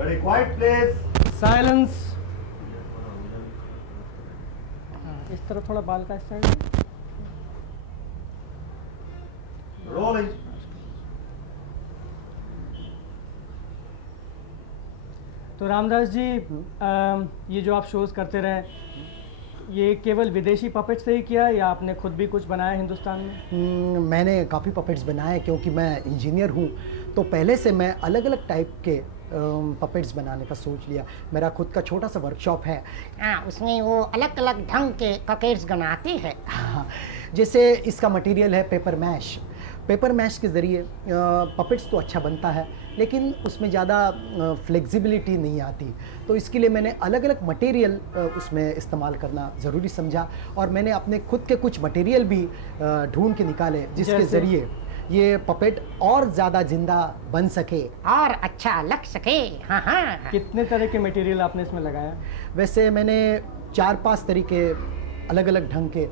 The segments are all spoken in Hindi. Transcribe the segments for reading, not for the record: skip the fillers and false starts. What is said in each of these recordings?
Very quiet please. साइलेंस। इस तरफ थोड़ा बाल का स्टाइल। Rolling. तो रामदास जी, ये जो आप शोज़ करते रहे, ये केवल विदेशी पपेट से ही किया या आपने खुद भी कुछ बनाया हिंदुस्तान में? मैंने काफ़ी पपेट्स बनाए क्योंकि मैं इंजीनियर हूँ, तो पहले से मैं अलग अलग टाइप के पपेट्स बनाने का सोच लिया। मेरा खुद का छोटा सा वर्कशॉप है। हाँ, उसमें वो अलग अलग ढंग के पपेट्स बनाती है। हाँ, जैसे इसका मटेरियल है पेपर मैश। पेपर मैश के ज़रिए पपेट्स तो अच्छा बनता है, लेकिन उसमें ज़्यादा फ्लेक्सिबिलिटी नहीं आती, तो इसके लिए मैंने अलग अलग मटेरियल उसमें इस्तेमाल करना ज़रूरी समझा, और मैंने अपने खुद के कुछ मटेरियल भी ढूंढ के निकाले जिसके ज़रिए ये पपेट और ज़्यादा जिंदा बन सके और अच्छा लग सके। हाँ हाँ। कितने तरह के मटेरियल आपने इसमें लगाया? वैसे मैंने 4-5 तरीके अलग अलग ढंग के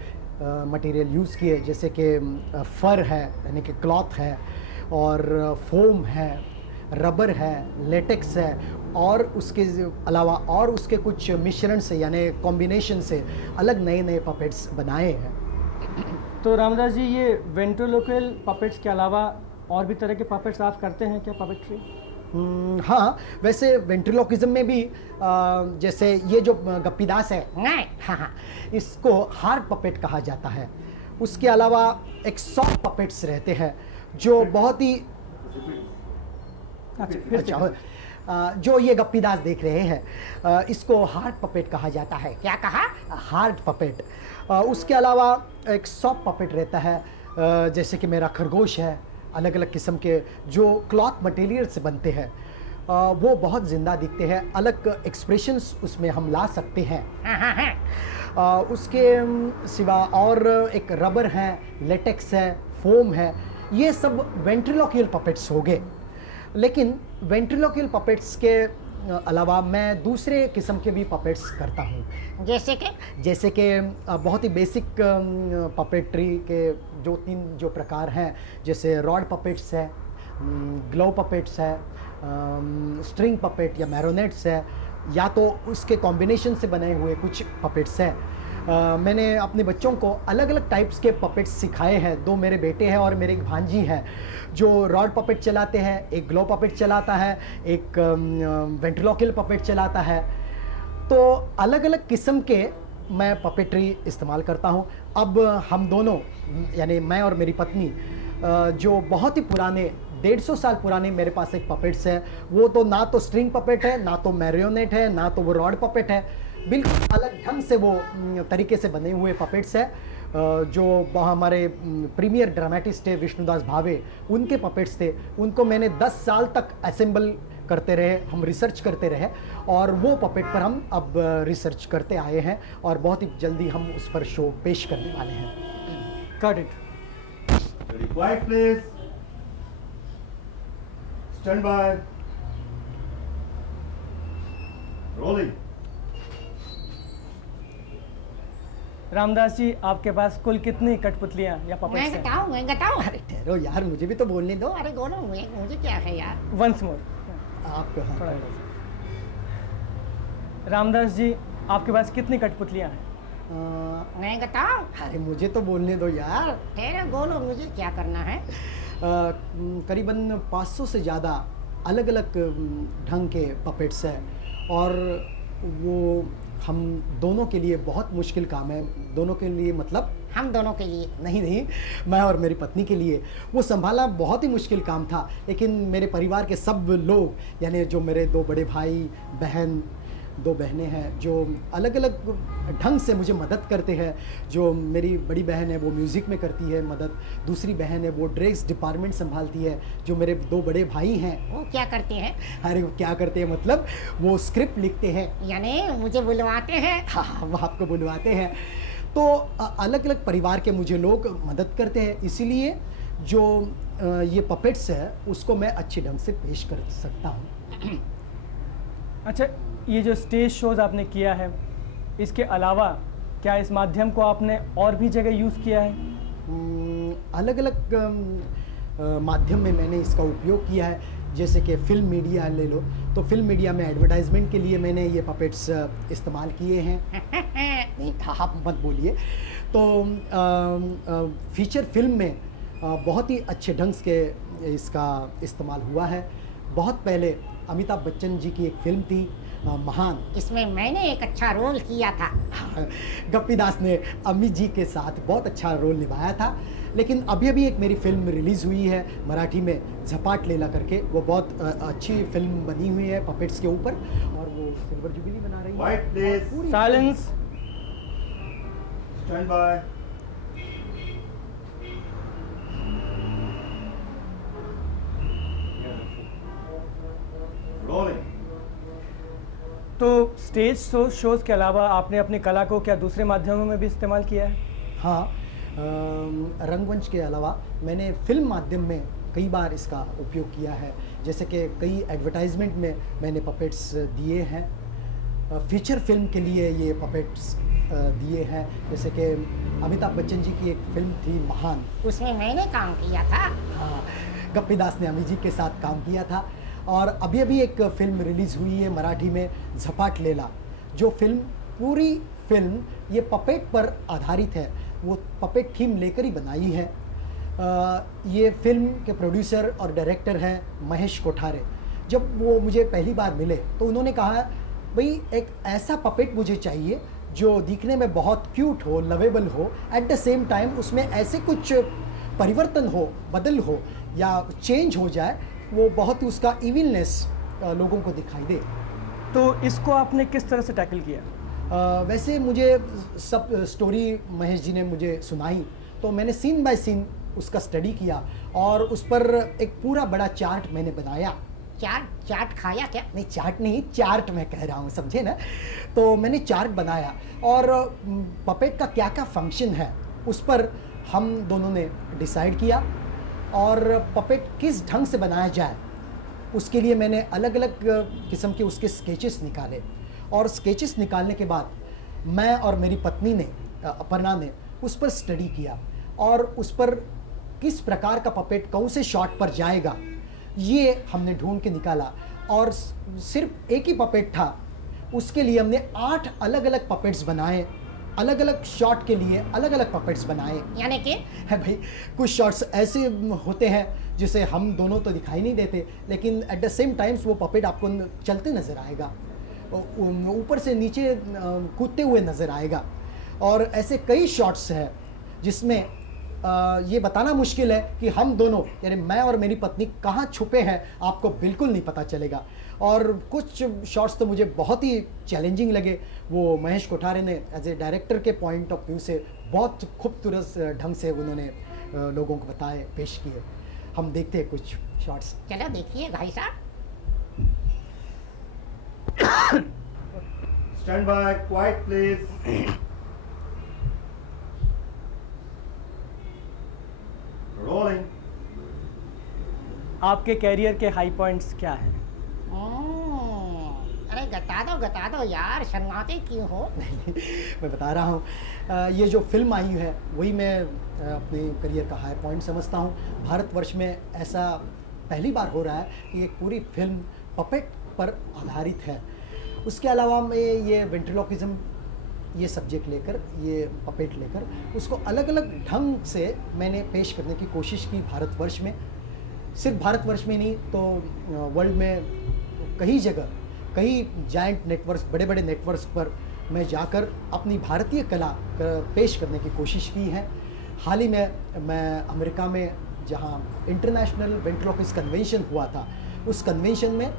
मटेरियल यूज़ किए, जैसे कि फर है यानी कि क्लॉथ है, और फोम है, रबर है, लेटेक्स है, और उसके अलावा और उसके कुछ मिश्रण से यानी कॉम्बिनेशन से अलग नए नए पपेट्स बनाए हैं। तो रामदास जी, ये वेंट्रोलोक्वल पपेट्स के अलावा और भी तरह के पपेट्स आप करते हैं क्या, पपेट्री? हाँ, वैसे वेंट्रिलोक्विज्म में भी जैसे ये जो गप्पीदास है, नहीं, हाँ हाँ, इसको हार्ड पपेट कहा जाता है। उसके अलावा एक सॉफ्ट पपेट्स रहते हैं जो बहुत ही जो ये गप्पीदास देख रहे हैं, इसको हार्ड पपेट कहा जाता है। क्या कहा? Hard puppet. उसके अलावा एक सॉफ्ट पपेट रहता है, जैसे कि मेरा खरगोश है, अलग अलग किस्म के जो क्लॉथ मटेरियल से बनते हैं, वो बहुत ज़िंदा दिखते हैं, अलग एक्सप्रेशंस उसमें हम ला सकते हैं। उसके सिवा और एक रबर है, लेटेक्स है, फोम है, ये सब वेंट्रिलोक्वियल पपेट्स हो गए। लेकिन वेंट्रिलोक्वियल पपेट्स के अलावा मैं दूसरे किस्म के भी पपेट्स करता हूँ। जैसे कि बहुत ही बेसिक पपेट्री के जो 3 जो प्रकार हैं, जैसे रॉड पपेट्स है, ग्लो पपेट्स है, स्ट्रिंग पपेट या मैरोनेट्स है, या तो उसके कॉम्बिनेशन से बने हुए कुछ पपेट्स हैं। मैंने अपने बच्चों को अलग अलग टाइप्स के पपेट्स सिखाए हैं। 2 मेरे बेटे हैं और मेरे एक भांजी हैं जो रॉड पपेट चलाते हैं, एक ग्लो पपेट चलाता है, एक वेंट्रिलोक्वियल पपेट चलाता है। तो अलग अलग किस्म के मैं पपेट्री इस्तेमाल करता हूँ। अब हम दोनों यानी मैं और मेरी पत्नी जो बहुत ही पुराने 150 साल पुराने मेरे पास एक पपेट्स है, वो तो ना तो स्ट्रिंग पपेट है, ना तो मैरियोनेट है, ना तो वो रॉड पपेट है, बिल्कुल अलग ढंग से वो तरीके से बने हुए पपेट्स है। जो हमारे प्रीमियर ड्रामेटिस्ट थे विष्णुदास भावे, उनके पपेट्स थे, उनको मैंने 10 साल तक असेंबल करते रहे, हम रिसर्च करते रहे, और वो पपेट पर हम अब रिसर्च करते आए हैं और बहुत ही जल्दी हम उस पर शो पेश करने वाले हैं। Cut it. Very quiet please. Stand by. Rolling. Ramdas ji, आपके पास कुल कितनी कठपुतलियाँ या पपेट्स हैं? मैं बताऊं। अरे ठहरो यार, मुझे भी तो बोलने दो। अरे दोनों मुझे क्या है यार। Once more. आपको थोड़ा रामदास जी, आपके पास कितनी कठपुतलियाँ हैं? मैं बताऊं। अरे मुझे तो बोलने दो यार। तेरे बोलो, मुझे क्या करना है। करीबन 500 से ज़्यादा अलग अलग ढंग के पपेट्स हैं, और वो हम दोनों के लिए बहुत मुश्किल काम है। दोनों के लिए मतलब हम दोनों के लिए नहीं, मैं और मेरी पत्नी के लिए वो संभालना बहुत ही मुश्किल काम था। लेकिन मेरे परिवार के सब लोग, यानी जो मेरे 2 बड़े भाई बहन, 2 बहनें हैं, जो अलग अलग ढंग से मुझे मदद करते हैं। जो मेरी बड़ी बहन है वो म्यूज़िक में करती है मदद, दूसरी बहन है वो ड्रेस डिपार्टमेंट संभालती है। जो मेरे 2 बड़े भाई हैं, वो क्या करते हैं? अरे वो क्या करते हैं मतलब, वो स्क्रिप्ट लिखते हैं। यानी मुझे बुलवाते हैं। हाँ, वो आपको बुलवाते हैं। तो अलग अलग परिवार के मुझे लोग मदद करते हैं, इसीलिए जो ये पपेट्स है उसको मैं अच्छे ढंग से पेश कर सकता हूँ। अच्छा, ये जो स्टेज शोज़ आपने किया है, इसके अलावा क्या इस माध्यम को आपने और भी जगह यूज़ किया है? अलग अलग माध्यम में मैंने इसका उपयोग किया है। जैसे कि फिल्म मीडिया ले लो, तो फिल्म मीडिया में एडवर्टाइजमेंट के लिए मैंने ये पपेट्स इस्तेमाल किए हैं। नहीं आप मत बोलिए। तो फीचर फिल्म में बहुत ही अच्छे ढंग से इसका इस्तेमाल हुआ है। बहुत पहले अमिताभ बच्चन जी की एक फिल्म थी महान, इसमें मैंने एक अच्छा रोल किया था। गप्पी दास ने अमित जी के साथ बहुत अच्छा रोल निभाया था। लेकिन अभी अभी एक मेरी फिल्म रिलीज़ हुई है मराठी में, झपाट लेला करके, वो बहुत अच्छी फिल्म बनी हुई है पपेट्स के ऊपर, और वो सिल्वर जुबली बना रही है। Quiet, please. पूरी साइलेंस। Stand by. Rolling. तो स्टेज शोज़ के अलावा आपने अपनी कला को क्या दूसरे माध्यमों में भी इस्तेमाल किया है? हाँ, रंगमंच के अलावा मैंने फिल्म माध्यम में कई बार इसका उपयोग किया है। जैसे कि कई एडवर्टाइजमेंट में मैंने पपेट्स दिए हैं। फीचर फिल्म के लिए ये पपेट्स दिए हैं। जैसे कि अमिताभ बच्चन जी की एक फिल्म थी महान, उसमें मैंने काम किया था। हाँ, गप्पी दास ने अमित जी के साथ काम किया था। और अभी अभी एक फिल्म रिलीज़ हुई है मराठी में, झपाट लेला, जो फिल्म पूरी फिल्म ये पपेट पर आधारित है। वो पपेट थीम लेकर ही बनाई है। ये फिल्म के प्रोड्यूसर और डायरेक्टर हैं महेश कोठारे। जब वो मुझे पहली बार मिले तो उन्होंने कहा, भाई एक ऐसा पपेट मुझे चाहिए जो दिखने में बहुत क्यूट हो, लवेबल हो, एट द सेम टाइम उसमें ऐसे कुछ परिवर्तन हो, बदल हो या चेंज हो जाए, वो बहुत ही उसका इविलनेस लोगों को दिखाई दे। तो इसको आपने किस तरह से टैकल किया? वैसे मुझे सब स्टोरी महेश जी ने मुझे सुनाई, तो मैंने सीन बाय सीन उसका स्टडी किया और उस पर एक पूरा बड़ा चार्ट मैंने बनाया। चाट खाया क्या? नहीं, चार्ट नहीं, चार्ट मैं कह रहा हूँ, समझे ना। तो मैंने चार्ट बनाया और पपेट का क्या क्या फंक्शन है उस पर हम दोनों ने डिसाइड किया, और पपेट किस ढंग से बनाया जाए उसके लिए मैंने अलग अलग किस्म के उसके स्केचेस निकाले। और स्केचेस निकालने के बाद मैं और मेरी पत्नी ने, अपर्णा ने, उस पर स्टडी किया और उस पर किस प्रकार का पपेट कौन से शॉट पर जाएगा ये हमने ढूंढ के निकाला। और सिर्फ एक ही पपेट था, उसके लिए हमने 8 अलग अलग पपेट्स बनाए, अलग अलग शॉट के लिए अलग अलग पपेट्स बनाए। यानी कि है भाई, कुछ शॉट्स ऐसे होते हैं जिसे हम दोनों तो दिखाई नहीं देते, लेकिन एट द सेम टाइम्स वो पपेट आपको चलते नज़र आएगा, ऊपर से नीचे कूदते हुए नज़र आएगा। और ऐसे कई शॉट्स हैं जिसमें ये बताना मुश्किल है कि हम दोनों, यानी मैं और मेरी पत्नी, कहाँ छुपे हैं आपको बिल्कुल नहीं पता चलेगा। और कुछ शॉट्स तो मुझे बहुत ही चैलेंजिंग लगे। वो महेश कोठारे ने एज ए डायरेक्टर के पॉइंट ऑफ व्यू से बहुत खूबसूरत ढंग से उन्होंने लोगों को बताए, पेश किए। हम देखते हैं कुछ शॉट्स। चलो देखिए भाई साहब। Stand by. Quiet, please. Rolling. आपके कैरियर के हाई पॉइंट्स क्या हैं? अरे बता दो यार, शर्माते क्यों हो? मैं बता रहा हूँ, ये जो फिल्म आई है वही मैं अपने करियर का हाई पॉइंट समझता हूँ। भारतवर्ष में ऐसा पहली बार हो रहा है कि एक पूरी फिल्म पपेट पर आधारित है। उसके अलावा मैं ये वेंट्रिलोकिज्म, ये सब्जेक्ट लेकर, ये पपेट लेकर उसको अलग अलग ढंग से मैंने पेश करने की कोशिश की भारतवर्ष में। सिर्फ भारतवर्ष में नहीं तो वर्ल्ड में कई जगह, कई जायंट नेटवर्क्स, बड़े बड़े नेटवर्क्स पर मैं जाकर अपनी भारतीय कला पेश करने की कोशिश की है। हाल ही में मैं अमेरिका में, जहां इंटरनेशनल वेंट्रिलोक्विस्ट कन्वेंशन हुआ था, उस कन्वेंशन में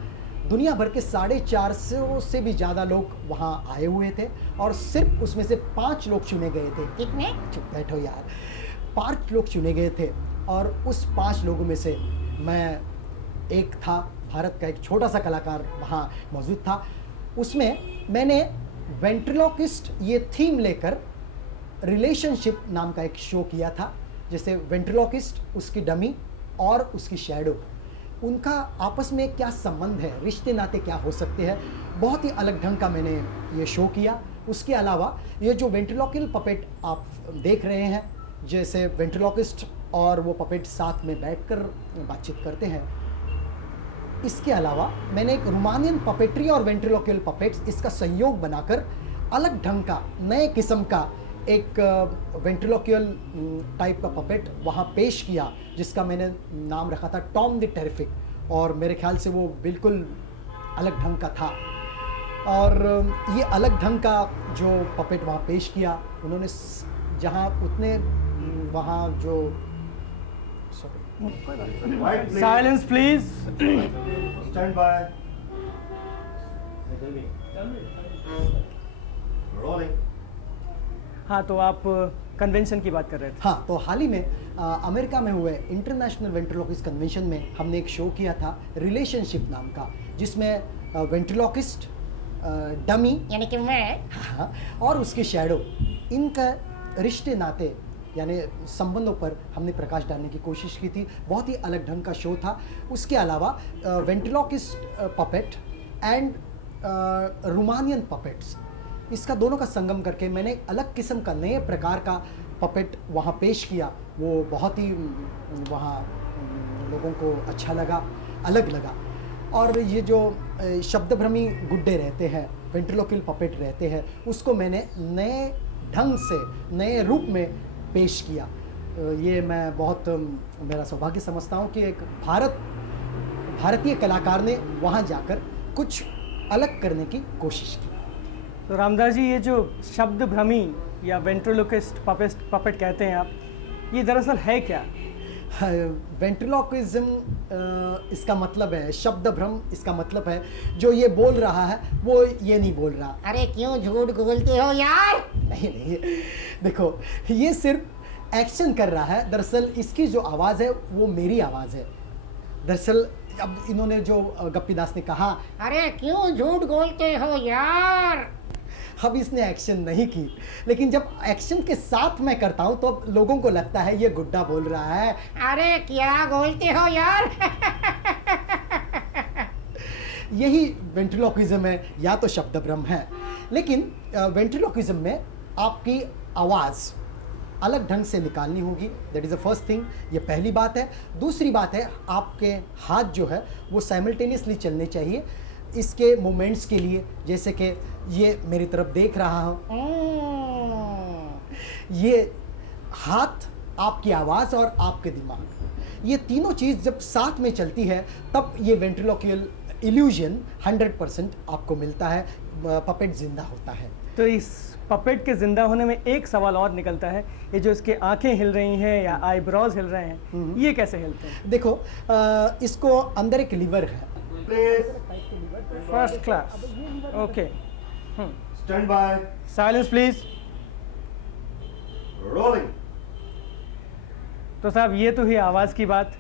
दुनिया भर के 450 से भी ज़्यादा लोग वहाँ आए हुए थे और सिर्फ उसमें से 5 लोग चुने गए थे। कितने? चुप बैठो यार। 5 लोग चुने गए थे और उस 5 लोगों में से मैं एक था। भारत का एक छोटा सा कलाकार वहाँ मौजूद था। उसमें मैंने वेंट्रिलोक्विस्ट ये थीम लेकर रिलेशनशिप नाम का एक शो किया था। जैसे वेंट्रिलोक्विस्ट, उसकी डमी और उसकी शैडो, उनका आपस में क्या संबंध है, रिश्ते नाते क्या हो सकते हैं, बहुत ही अलग ढंग का मैंने ये शो किया। उसके अलावा ये जो वेंट्रिलोक्विल पपेट आप देख रहे हैं, जैसे वेंट्रिलोक्विस्ट और वो पपेट साथ में बैठकर बातचीत करते हैं, इसके अलावा मैंने एक रोमानियन पपेट्री और वेंट्रिलोक्वियल पपेट्स इसका संयोग बनाकर अलग ढंग का नए किस्म का एक वेंट्रिलोक्वियल टाइप का पपेट वहाँ पेश किया, जिसका मैंने नाम रखा था टॉम द टेरिफिक, और मेरे ख्याल से वो बिल्कुल अलग ढंग का था। और ये अलग ढंग का जो पपेट वहाँ पेश किया उन्होंने, जहाँ उतने वहाँ जो Quiet, please. Silence please. Stand by. Rolling. हाँ, तो आप कन्वेंशन की बात कर रहे थे। हाँ, तो हाल ही में अमेरिका में हुए इंटरनेशनल वेंट्रिलोक्विस्ट कन्वेंशन में हमने एक शो किया था रिलेशनशिप नाम का, जिसमें वेंट्रिलोक्विस्ट, डमी यानी कि मैं हाँ, और उसके शैडो, इनका रिश्ते नाते यानी संबंधों पर हमने प्रकाश डालने की कोशिश की थी। बहुत ही अलग ढंग का शो था। उसके अलावा ventriloquist puppet and Romanian puppets, इसका दोनों का संगम करके मैंने एक अलग किस्म का नए प्रकार का पपेट वहाँ पेश किया। वो बहुत ही वहाँ लोगों को अच्छा लगा, अलग लगा। और ये जो शब्दभ्रमी गुड्डे रहते हैं, वेंट्रिलोक्वियल पपेट रहते हैं, उसको मैंने नए ढंग से, नए रूप में पेश किया। ये मैं बहुत मेरा सौभाग्य समझता हूँ कि एक भारतीय कलाकार ने वहाँ जाकर कुछ अलग करने की कोशिश की। तो रामदास जी, ये जो शब्द भ्रमी या वेंट्रिलोक्विस्ट पपेट कहते हैं आप, ये दरअसल है क्या? वेंट्रिलोक्विज्म इसका मतलब है, शब्द भ्रम इसका मतलब है जो ये बोल रहा है वो ये नहीं बोल रहा। अरे क्यों झूठ बोलते हो यार? नहीं नहीं, देखो ये सिर्फ एक्शन कर रहा है। दरअसल इसकी जो आवाज़ है वो मेरी आवाज़ है। दरअसल अब इन्होंने जो गप्पीदास ने कहा, अरे क्यों झूठ बोलते हो यार? अब इसने एक्शन नहीं की, लेकिन जब एक्शन के साथ मैं करता हूँ तो अब लोगों को लगता है ये गुड्डा बोल रहा है। अरे क्या बोलते हो यार? यही वेंट्रिलोक्विज्म है या तो शब्द भ्रम है। लेकिन वेंट्रिलोक्विज्म में आपकी आवाज़ अलग ढंग से निकालनी होगी। That is the first thing, ये पहली बात है। दूसरी बात है, आपके हाथ जो है वो साइमल्टेनियसली चलने चाहिए इसके मोमेंट्स के लिए। जैसे कि ये मेरी तरफ देख रहा हूँ, ये हाथ, आपकी आवाज़ और आपके दिमाग, ये तीनों चीज़ जब साथ में चलती है तब ये वेंट्रिलोक्वियल इल्यूजन 100% आपको मिलता है, पपेट जिंदा होता है। तो इस पपेट के जिंदा होने में एक सवाल और निकलता है, ये जो इसके आंखें हिल रही हैं या आईब्रोज हिल रहे हैं, ये कैसे हिलते हैं? देखो इसको अंदर एक लीवर है। Please. First class. Okay, Stand by. Silence please. Rolling. तो साहब, ये तो हुई आवाज़ की बात,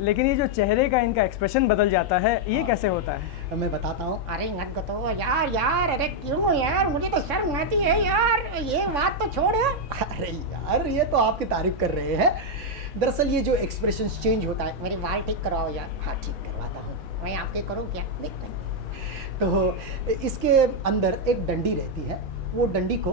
लेकिन ये जो चेहरे का इनका एक्सप्रेशन बदल जाता है, ये कैसे होता है? मैं बताता हूँ। अरे मत बताओ यार, अरे क्यों यार? मुझे तो शर्म आती है यार, ये बात तो छोड़। अरे यार, ये तो आपकी तारीफ कर रहे हैं। दरअसल ये जो एक्सप्रेशन चेंज होता है। मेरे बाल ठीक करवाओ यार। हाँ, ठीक करवाता हूँ। मैं आपके करूँ क्या? देख नहीं, तो इसके अंदर एक डंडी रहती है। वो डंडी को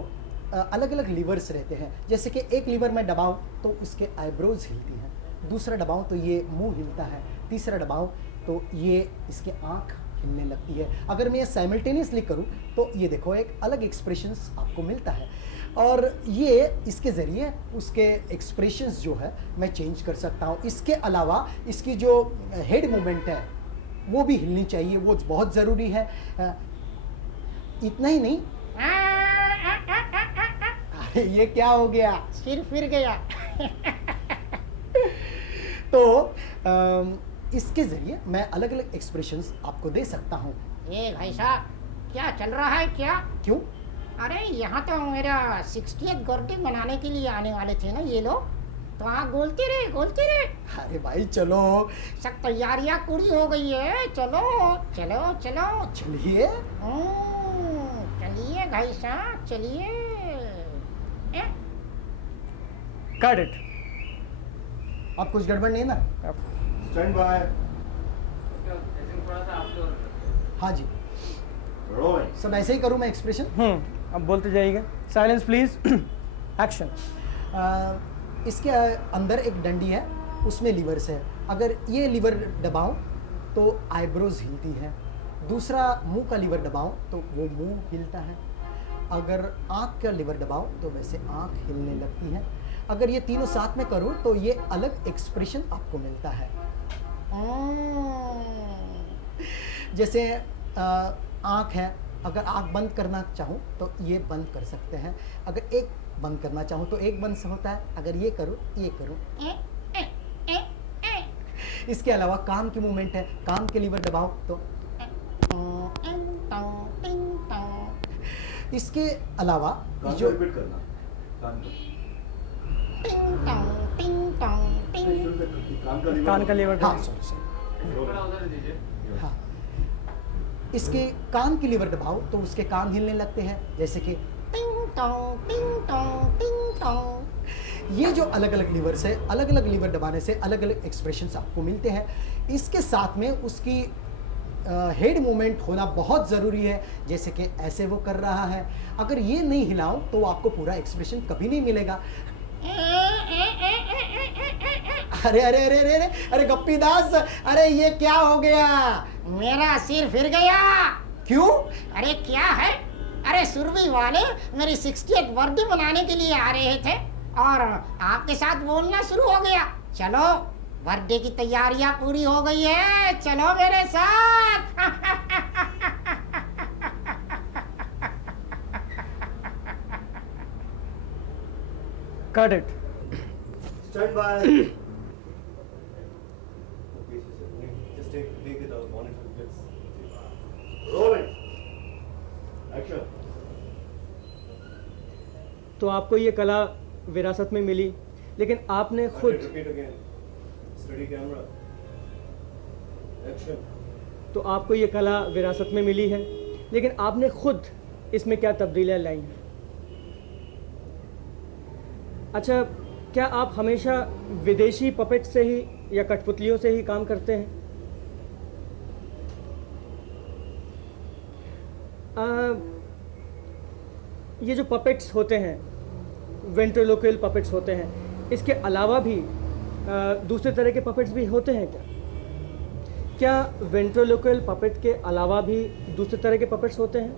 अलग अलग लीवर्स रहते हैं। जैसे कि एक लीवर में दबाऊं तो उसके आईब्रोज हिलती हैं, दूसरा दबाऊं तो ये मुंह हिलता है, तीसरा दबाऊं तो ये इसके आँख हिलने लगती है। अगर मैं ये साइमल्टेनियसली करूं तो ये देखो एक अलग एक्सप्रेशंस आपको मिलता है। और ये इसके ज़रिए उसके एक्सप्रेशंस जो है मैं चेंज कर सकता हूँ। इसके अलावा इसकी जो हेड मूवमेंट है वो भी हिलनी चाहिए, वो बहुत ज़रूरी है। इतना ही नहीं, अरे ये क्या हो गया? सिर फिर गया। तो इसके ज़रिए मैं अलग अलग एक्सप्रेशंस आपको दे सकता हूँ। ये भाई साहब, क्या चल रहा है क्या? क्यों? अरे यहाँ तो मेरा 60th बर्थडे मनाने के लिए आने वाले थे ना ये लोग, तो आप बोलते रहे। अरे भाई चलो, सब तैयारियां पूरी हो गई है, चलो चलो चलो। चलिए। चलिए भाई साहब, चलिए। Cut it. अब कुछ गड़बड़ नहीं है ना? Stand by. हाँ जी, Rolling. सब ऐसे ही करूँ मैं एक्सप्रेशन? अब बोलते जाइएगा। Silence please. एक्शन। इसके अंदर एक डंडी है, उसमें लीवर्स है। अगर ये लीवर दबाऊं तो आईब्रोज हिलती है। दूसरा, मुंह का लीवर दबाऊं तो वो मुंह हिलता है। अगर आँख का लीवर दबाऊं तो वैसे आँख हिलने लगती है। अगर ये तीनों साथ में करूं तो ये अलग एक्सप्रेशन आपको मिलता है। जैसे आँख है, अगर आँख बंद करना चाहूँ तो ये बंद कर सकते हैं। अगर एक बंद करना चाहूँ तो एक बंद से होता है। अगर ये करूँ, ये करूँ। इसके अलावा कान की मूवमेंट है, कान के लीवर दबाओ तो। इसके अलावा कान जो को रिपीट करना, कान को। कान का लीवर हाँ, सॉरी। हाँ, इसके कान की लीवर दबाओ तो उसके कान हिलने लगते हैं, जैसे कि टिंग टोंग टिंग टोंग टिंग टोंग। ये जो अलग अलग लीवर्स है, अलग अलग लीवर दबाने से अलग अलग एक्सप्रेशंस आपको मिलते हैं। इसके साथ में उसकी हेड मूवमेंट होना बहुत ज़रूरी है, जैसे कि ऐसे वो कर रहा है। अगर ये नहीं हिलाऊं तो आपको पूरा एक्सप्रेशन कभी नहीं मिलेगा। अरे अरे अरे अरे अरे अरे गप्पी दास, अरे ये क्या हो गया? मेरा सिर फिर गया। क्यों? अरे क्या है? अरे सुरभि वाले मेरी 60th बर्थडे मनाने के लिए आ रहे थे और आपके साथ बोलना शुरू हो गया। चलो, बर्थडे की तैयारियां पूरी हो गई है, चलो मेरे साथ। Cut it. Stand by. Just take it out, monitor gets. Rolling. Action. तो आपको ये कला विरासत में मिली, लेकिन आपने खुद, Repeat again. Steady camera. Action. तो आपको ये कला विरासत में मिली है, लेकिन आपने खुद इसमें क्या तब्दीलियाँ लाई हैं? अच्छा, क्या आप हमेशा विदेशी पपेट से ही या कठपुतलियों से ही काम करते हैं? ये जो पपेट्स होते हैं, वेंट्रोलोक्वियल पपेट्स होते हैं, इसके अलावा भी दूसरे तरह के पपेट्स भी होते हैं क्या? क्या वेंट्रोलोक्वियल पपेट के अलावा भी दूसरे तरह के पपेट्स होते हैं?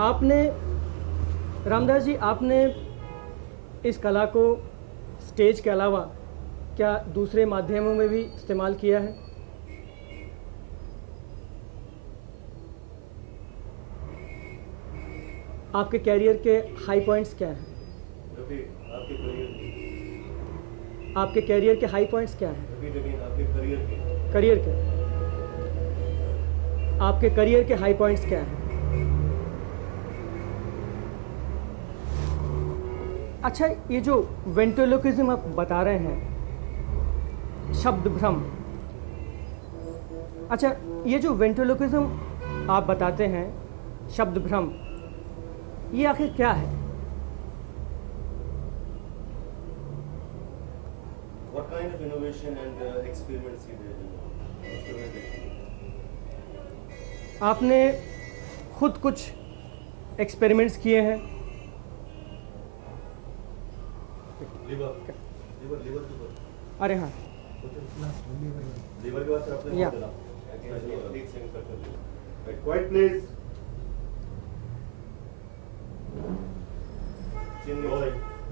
आपने, रामदास जी, आपने इस कला को स्टेज के अलावा क्या दूसरे माध्यमों में भी इस्तेमाल किया है? आपके कैरियर के हाई पॉइंट्स क्या हैं? Repeat. आपके करियर की. आपके कैरियर के हाई पॉइंट्स क्या हैं? Repeat again. आपके करियर की. करियर के, आपके करियर के हाई पॉइंट्स क्या हैं? अच्छा, ये जो वेंट्रोलोक्विज्म आप बता रहे हैं, शब्द भ्रम, अच्छा, ये जो वेंट्रोलोक्विज्म आप बताते हैं, शब्द भ्रम, ये आखिर क्या है? What kind of innovation and experiments you did in instrumentation? आपने खुद कुछ एक्सपेरिमेंट्स किए हैं? Liver के ऊपर. अरे हाँ, Liver के बाद फिर आपने Yeah. बोला. Lead singer कर लिया. Right, quiet please.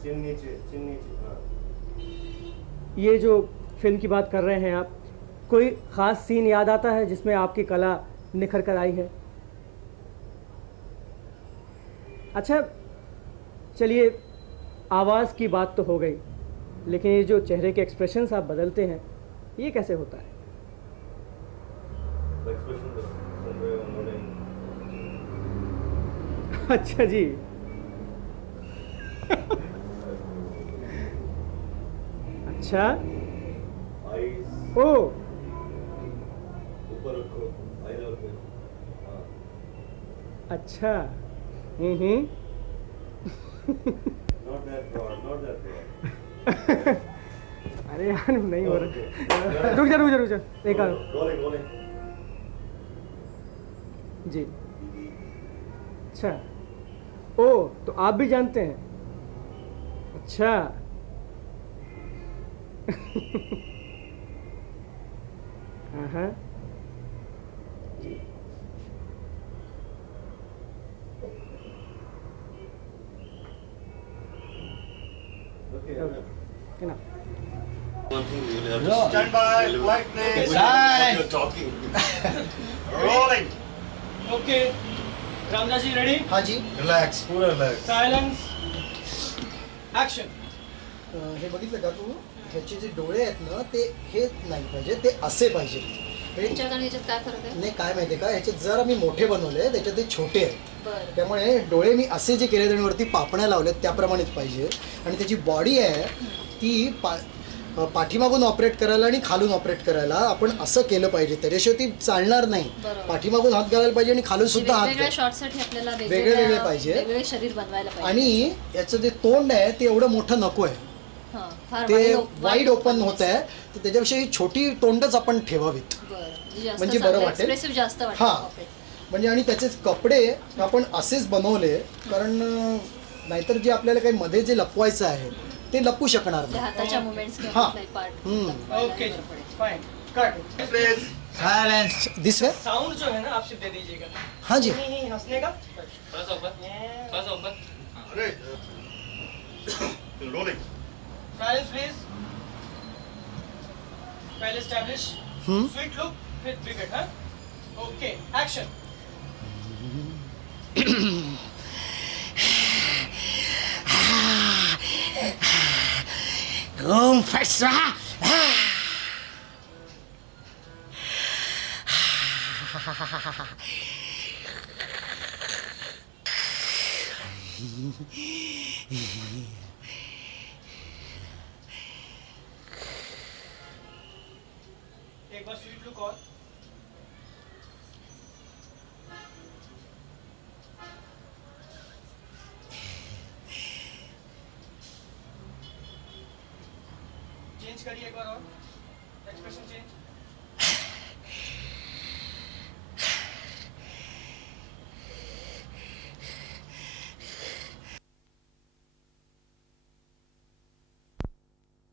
चिन नीचे. हाँ. ये जो फिल्म की बात कर रहे हैं आप, कोई ख़ास सीन याद आता है जिसमें आपकी कला निखर कर आई है? अच्छा, चलिए, आवाज़ की बात तो हो गई, लेकिन ये जो चेहरे के एक्सप्रेशंस आप बदलते हैं, ये कैसे होता है? Expression सुन रहे हो उन्होंने. अच्छा जी। अच्छा, Eyes ओ, ऊपर रखो. I love you. हाँ. अच्छा, Not that broad. अरे यार, नहीं हो रहा। रुक जा, एक और। Rolling. जी, अच्छा, ओ, तो आप भी जानते हैं? अच्छा, हाँ Okay. ना One thing you will have to Stand by. Quiet, please. What you're talking. Rolling. Okay Ramdas ji ready हाँ जी. Relax. Pura relax. Silence action हे बघितलं का तू, ह्याचे जे डोळे आहेत ना ते हे नाही पाहिजे, ते असे पाहिजे. ह्याच्यात आणि ह्याच्यात काय फरक आहे? नाही काय माहितीये का, ह्याचे जर मी मोठे बनवले, त्याच्यात ते छोटे आहेत. बरं. त्यामुळे डोळे मी असे जे केले आणि वरती पापण्या लावल्यात त्याप्रमाणेच पाहिजे. आणि त्याची बॉडी आहे ती पाठीमागून ऑपरेट करायला आणि खालून ऑपरेट करायला आपण असं केलं पाहिजे, त्याच्याशिवाय ती चालणार नाही. बरोबर. पाठीमागून हात घालायला पाहिजे आणि खालून सुद्धा हात वेगवेगळ्या घालायला. शॉटसाठी आपल्याला वेगळे पाहिजे. वेगवेगळे शरीर बनवायला पाहिजे. आणि याचं जे तोंड आहे ते एवढं मोठं नको आहे, हां, फार ते wide वाईड ओपन होत आहे. तर त्याच्यापेक्षा ही छोटी तोंडच आपण ठेवावीत, बरं. जास्त म्हणजे चांगलं बरं वाटेल. expressive जास्त वाटेल हां. puppet. म्हणजे आणि त्याचे कपडे आपण असेच बनवले, कारण नाहीतर जे आपल्याला काही मध्ये जे लपवायचं आहे ते लपू शकणार आपल्या नाही. हाताच्या मुवमेंट्स किंवा हां. कुठलाही part okay fine cut Please. Silence this way. Sound जो है ना आप सिर्फ दे दीजिएगा हाँ जी. नहीं हंसने का Great. Rolling. साइलेंस प्लीज पहले एस्टैब्लिश स्वीट लुक फिर विकेट हाँ ओके एक्शन ओम फट स्वाहा. एक बार स्वीट लुक और चेंज करिए एक बार और एक्सप्रेशन चेंज